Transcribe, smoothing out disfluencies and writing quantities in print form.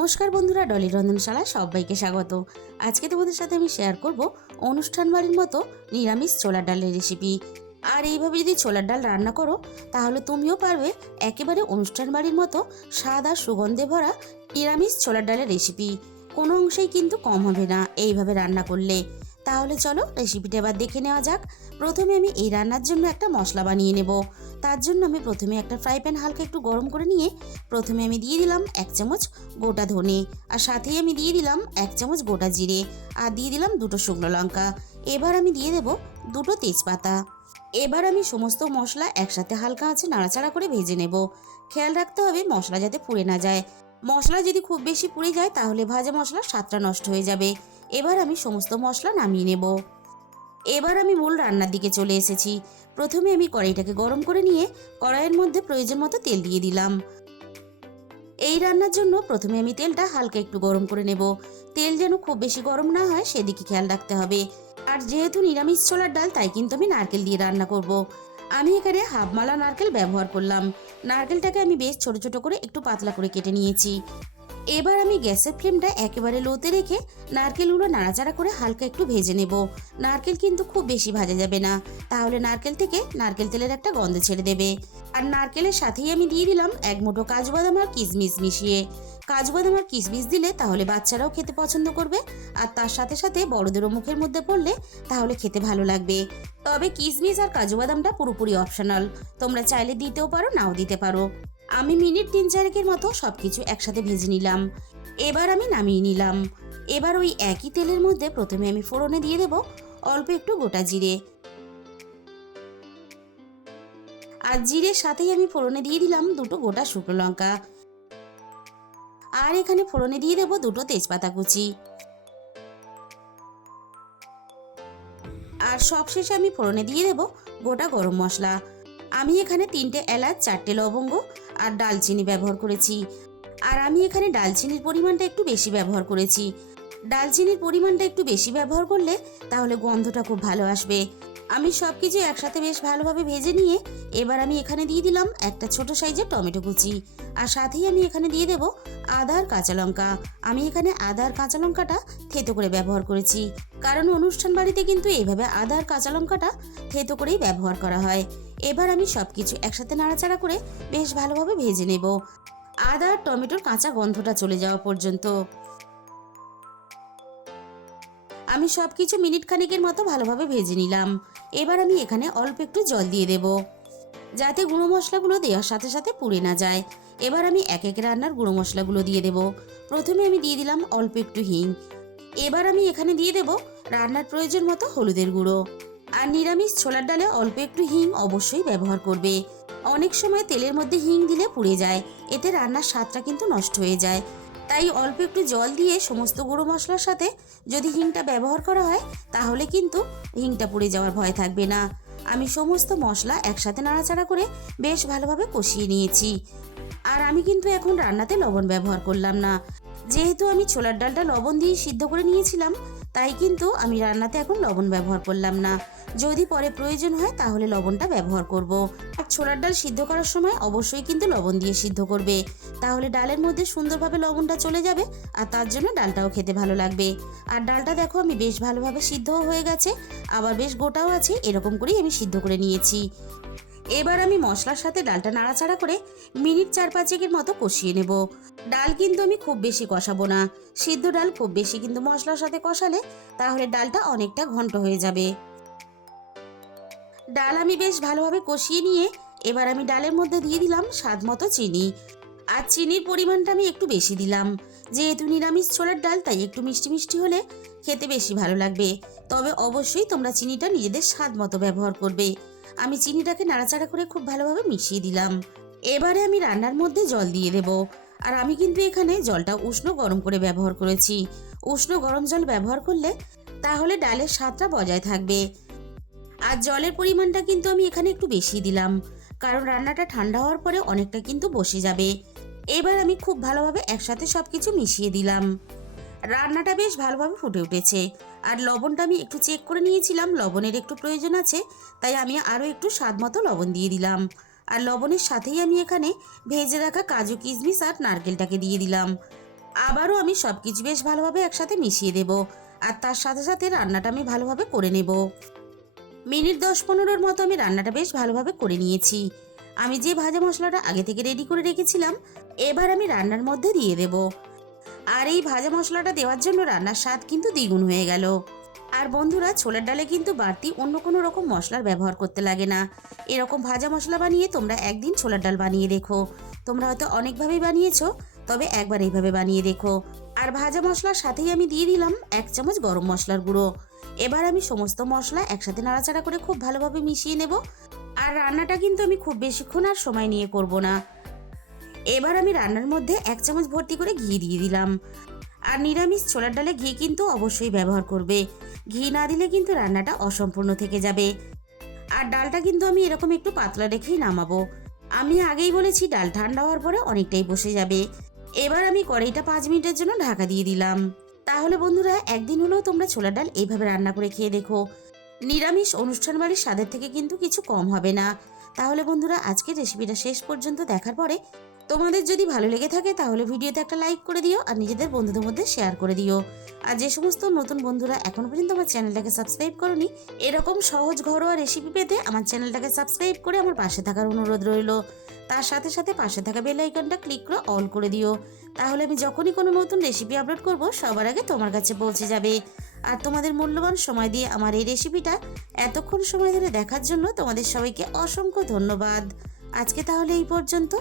নমস্কার বন্ধুরা, ডলি রন্ধনশালা সবাইকে স্বাগত। আজকে তোমাদের সাথে আমি শেয়ার করব অনুষ্ঠান বাড়ির মতো নিরামিষ ছোলার ডালের রেসিপি। আর এইভাবে যদি ছোলার ডাল রান্না করো তাহলে তুমিও পারবে একেবারে অনুষ্ঠান বাড়ির মতো স্বাদ আর সুগন্ধে ভরা নিরামিষ ছোলার ডালের রেসিপি। কোনো অংশেই কিন্তু কম হবে না এইভাবে রান্না করলে। তাহলে চলো রেসিপিটা এবার দেখে নেওয়া যাক। প্রথমে আমি এই রান্নার জন্য একটা মশলা বানিয়ে নেব। তার জন্য আমি প্রথমে একটা ফ্রাই প্যান হালকা একটু গরম করে নিয়ে প্রথমে আমি দিয়ে দিলাম 1 চামচ গোটা ধনে, আর সাথেই আমি দিয়ে দিলাম 1 চামচ গোটা জিরে, আর দিয়ে দিলাম 2টো শুকনো লঙ্কা। এবার আমি দিয়ে দেব 2টো তেজপাতা। এবার আমি সমস্ত মশলা একসাথে হালকা আঁচে নাড়াচাড়া করে ভেজে নেব। খেয়াল রাখতে হবে মশলা যাতে পুড়ে না যায়। মশলা যদি খুব বেশি পুড়ে যায় তাহলে ভাজা মশলার স্বাদটা নষ্ট হয়ে যাবে। এবার আমি সমস্ত মশলা নামিয়ে নেব। এবার আমি মূল রান্নার দিকে চলে এসেছি। প্রথমে আমি কড়াইটাকে গরম করে নিয়ে কড়াইয়ের মধ্যে প্রয়োজন মতো তেল দিয়ে দিলাম। এই রান্নার জন্য প্রথমে আমি তেলটা হালকা একটু গরম করে নেব। তেল যেন খুব বেশি গরম না হয় সেদিকে খেয়াল রাখতে হবে। আর যেহেতু নিরামিষ ছোলার ডাল তাই কিন্তু আমি নারকেল দিয়ে রান্না করব। আমি এখানে হাফ মালা নারকেল ব্যবহার করলাম। নারকেলটাকে আমি বেশ ছোট ছোট করে একটু পাতলা করে কেটে নিয়েছি। এবার আমি গ্যাসের ফ্লেমটা একেবারে লোতে রেখে নারকেলগুলো নাড়াচাড়া করে হালকা একটু ভেজে নেব। নারকেল কিন্তু খুব বেশি ভাজা যাবে না, তাহলে নারকেল থেকে নারকেল তেলের একটা গন্ধ ছেড়ে দেবে। আর নারকেলের সাথেই আমি দিয়ে দিলাম 1 মুঠো কাজু বাদাম আর কিশমিশ মিশিয়ে। কাজু বাদাম আর কিশমিশ দিলে তাহলে বাচ্চারাও খেতে পছন্দ করবে, আর তার সাথে সাথে বড়দেরও মুখের মধ্যে পড়লে তাহলে খেতে ভালো লাগবে। তবে কিশমিশ আর কাজু বাদামটা পুরোপুরি অপশনাল, তোমরা চাইলে দিতেও পারো নাও দিতে পারো। আমি মিনিট 3-4 মতো সবকিছু একসাথে ভেজে নিলাম। এবার আমি নামিয়ে নিলাম। এবার ওই একই তেলের মধ্যে প্রথমে আমি ফোড়নে দিয়ে দেব অল্প একটু গোটা জিরে, আর জিরের সাথেই আমি ফোড়নে দিয়ে দিলাম 2টো গোটা শুকনো লঙ্কা, আর এখানে ফোড়নে দিয়ে দেব 2টো তেজপাতা কুচি, আর সবশেষে আমি ফোড়নে দিয়ে দেব গোটা গরম মশলা। আমি এখানে 3টে এলাচ, 4টে লবঙ্গ আর ডালচিনি ব্যবহার করেছি। আর আমি এখানে ডালচিনির পরিমাণটা একটু বেশি ব্যবহার করেছি। ডালচিনির পরিমাণটা একটু বেশি ব্যবহার করলে তাহলে গন্ধটা খুব ভালো আসবে। আমি সব কিছু একসাথে বেশ ভালোভাবে ভেজে নিয়ে এবার আমি এখানে দিয়ে দিলাম একটা ছোট সাইজের টমেটো কুচি, আর সাথেই আমি এখানে দিয়ে দেব আদা আর কাঁচা লঙ্কা। আমি এখানে আদা আর কাঁচা লঙ্কাটা থেতো করে ব্যবহার করেছি, কারণ অনুষ্ঠান বাড়িতে কিন্তু এইভাবে আদা আর কাঁচা লঙ্কাটা থেতো করেই ব্যবহার করা হয়। এবার আমি সব কিছু একসাথে নাড়াচাড়া করে বেশ ভালোভাবে ভেজে নেব, আদা আর টমেটোর কাঁচা গন্ধটা চলে যাওয়া পর্যন্ত। আমি সব কিছু মিনিট খানেকের মতো ভালোভাবে ভেজে নিলাম। এবার আমি এখানে অল্প একটু জল দিয়ে দেব, যাতে গুঁড়ো মশলাগুলো দেওয়ার সাথে সাথে পুড়ে না যায়। এবার আমি এক এক রান্নার গুঁড়ো মশলাগুলো দিয়ে দেব। প্রথমে আমি দিয়ে দিলাম অল্প একটু হিং। এবার আমি এখানে দিয়ে দেব রান্নার প্রয়োজন মতো হলুদের গুঁড়ো। আর নিরামিষ ছোলার ডালে অল্প একটু হিং অবশ্যই ব্যবহার করবে। অনেক সময় তেলের মধ্যে হিং দিলে পুড়ে যায়, এতে রান্নার স্বাদটা কিন্তু নষ্ট হয়ে যায়। তাই অল্প একটু জল দিয়ে সমস্ত গুঁড়ো মশলার সাথে যদি হিংটা ব্যবহার করা হয় তাহলে কিন্তু হিংটা পুড়ে যাওয়ার ভয় থাকবে না। আমি সমস্ত মশলা একসাথে নাড়াচাড়া করে বেশ ভালোভাবে কষিয়ে নিয়েছি। আর আমি কিন্তু এখন রান্নাতে লবণ ব্যবহার করলাম না, যেহেতু আমি ছোলার ডালটা লবণ দিয়ে সিদ্ধ করে নিয়েছিলাম, তাই কিন্তু আমি রান্নাতে এখন লবণ ব্যবহার করলাম না। যদি পরে প্রয়োজন হয় তাহলে লবণটা ব্যবহার করব। আর ছোলার ডাল সিদ্ধ করার সময় অবশ্যই কিন্তু লবণ দিয়ে সিদ্ধ করবে, তাহলে ডালের মধ্যে সুন্দরভাবে লবণটা চলে যাবে, আর তার জন্য ডালটাও খেতে ভালো লাগবে। আর ডালটা দেখো আমি বেশ ভালোভাবে সিদ্ধও হয়ে গেছে, আবার বেশ গোটাও আছে, এরকম করেই আমি সিদ্ধ করে নিয়েছি। এবার আমি মশলার সাথে ডালটা নাড়াচাড়া করে মিনিট 4-5 মতো কষিয়ে নেব। ডাল কিন্তু আমি খুব বেশি কষাবো না, সিদ্ধ ডাল খুব বেশি কিন্তু মশলার সাথে কষালে তাহলে ডালটা অনেকটা ঘন্ট হয়ে যাবে। ডাল আমি বেশ ভালোভাবে কষিয়ে নিয়ে এবার আমি ডালের মধ্যে দিয়ে দিলাম স্বাদ মতো চিনি। আর চিনির পরিমাণটা আমি একটু বেশি দিলাম, যেহেতু নিরামিষ ছোলার ডাল তাই একটু মিষ্টি মিষ্টি হলে খেতে বেশি ভালো লাগবে। তবে অবশ্যই তোমরা চিনিটা নিজেদের স্বাদ মতো ব্যবহার করবে। আমি চিনিটাকে নাড়াচাড়া করে খুব ভালোভাবে মিশিয়ে দিলাম। এবারে আমি রান্নার মধ্যে জল দিয়ে দেব। আর আমি কিন্তু এখানে জলটা উষ্ণ গরম করে ব্যবহার করেছি। উষ্ণ গরম জল ব্যবহার করলে তাহলে ডালের স্বাদটা বজায় থাকবে। আর জলের পরিমাণটা কিন্তু আমি এখানে একটু বেশি দিলাম, কারণ রান্নাটা ঠান্ডা হওয়ার পরে অনেকটা কিন্তু বসে যাবে। এবার আমি খুব ভালোভাবে একসাথে সব কিছু মিশিয়ে দিলাম। রান্নাটা বেশ ভালোভাবে ফুটে উঠেছে। আর লবণটা আমি একটু চেক করে নিয়েছিলাম, লবণের একটু প্রয়োজন আছে, তাই আমি আরও একটু স্বাদ মতো লবণ দিয়ে দিলাম। আর লবণের সাথেই আমি এখানে ভেজে রাখা কাজু, কিশমিশ আর নারকেলটাকে দিয়ে দিলাম। আবারও আমি সব কিছু বেশ ভালোভাবে একসাথে মিশিয়ে দেব। আর তার সাথে সাথে রান্নাটা আমি ভালোভাবে করে নেব। মিনিট 10-15 মতো আমি রান্নাটা বেশ ভালোভাবে করে নিয়েছি। আমি যে ভাজা মশলাটা আগে থেকে রেডি করে রেখেছিলাম, এবার আমি রান্নার মধ্যে দিয়ে দেব। আর এই ভাজা মশলাটা দেওয়ার জন্য রান্নার স্বাদ কিন্তু দ্বিগুণ হয়ে গেল। আর বন্ধুরা, ছোলার ডালে কিন্তু বাড়তি অন্য কোনো রকম মশলার ব্যবহার করতে লাগে না। এরকম ভাজা মশলা বানিয়ে তোমরা একদিন ছোলার ডাল বানিয়ে দেখো। তোমরা হয়তো অনেকভাবেই বানিয়েছো, তবে একবার এইভাবে বানিয়ে দেখো। আর ভাজা মশলার সাথেই আমি দিয়ে দিলাম 1 চামচ গরম মশলার গুঁড়ো। এবার আমি সমস্ত মশলা একসাথে নাড়াচাড়া করে খুব ভালোভাবে মিশিয়ে নেব। আর রান্নাটা কিন্তু আমি খুব বেশিক্ষণ আর সময় নিয়ে করব না। এবার আমি রান্নার মধ্যে 1 চামচ ভর্তি করে ঘি দিয়ে দিলাম। আর নিরামিষ ছোলার ডালে ঘি কিন্তু অবশ্যই ব্যবহার করবে। ঘি না দিলে কিন্তু রান্নাটা অসম্পূর্ণ থেকে যাবে। আর ডালটা কিন্তু আমি এরকম একটু পাতলা রেখেই নামাবো। আমি আগেই বলেছি ডাল ঠান্ডা হওয়ার পরে অনেকটাই বসে যাবে। এবার আমি কড়াইটা 5 মিনিটের জন্য ঢাকা দিয়ে দিলাম। তাহলে বন্ধুরা, একদিন হলেও তোমরা ছোলার ডাল এইভাবে রান্না করে খেয়ে দেখো। নিরামিষ অনুষ্ঠান বাড়ির স্বাদের থেকে কিন্তু কিছু কম হবে না। তাহলে বন্ধুরা, আজকের রেসিপিটা শেষ পর্যন্ত দেখার পরে তোমাদের যদি ভালো লেগে থাকে তাহলে ভিডিওতে একটা লাইক করে দিও আর নিজেদের বন্ধুদের মধ্যে শেয়ার করে দিও। আর যে সমস্ত নতুন বন্ধুরা এখনো পর্যন্ত আমার চ্যানেলটাকে সাবস্ক্রাইব করনি, এরকম সহজ ঘরোয়া রেসিপি পেতে আমার চ্যানেলটাকে সাবস্ক্রাইব করে আমার পাশে থাকার অনুরোধ রইল। তার সাথে সাথে পাশে থাকা বেল আইকনটা ক্লিক করে অল করে দিও। তাহলে আমি যখনই কোনো নতুন রেসিপি আপলোড করব সবার আগে তোমার কাছে পৌঁছে যাবে। আর তোমাদের মূল্যবান সময় দিয়ে আমার এই রেসিপিটা এতক্ষণ সময় ধরে দেখার জন্য তোমাদের সবাইকে অসংখ্য ধন্যবাদ। আজকে তাহলে এই পর্যন্ত।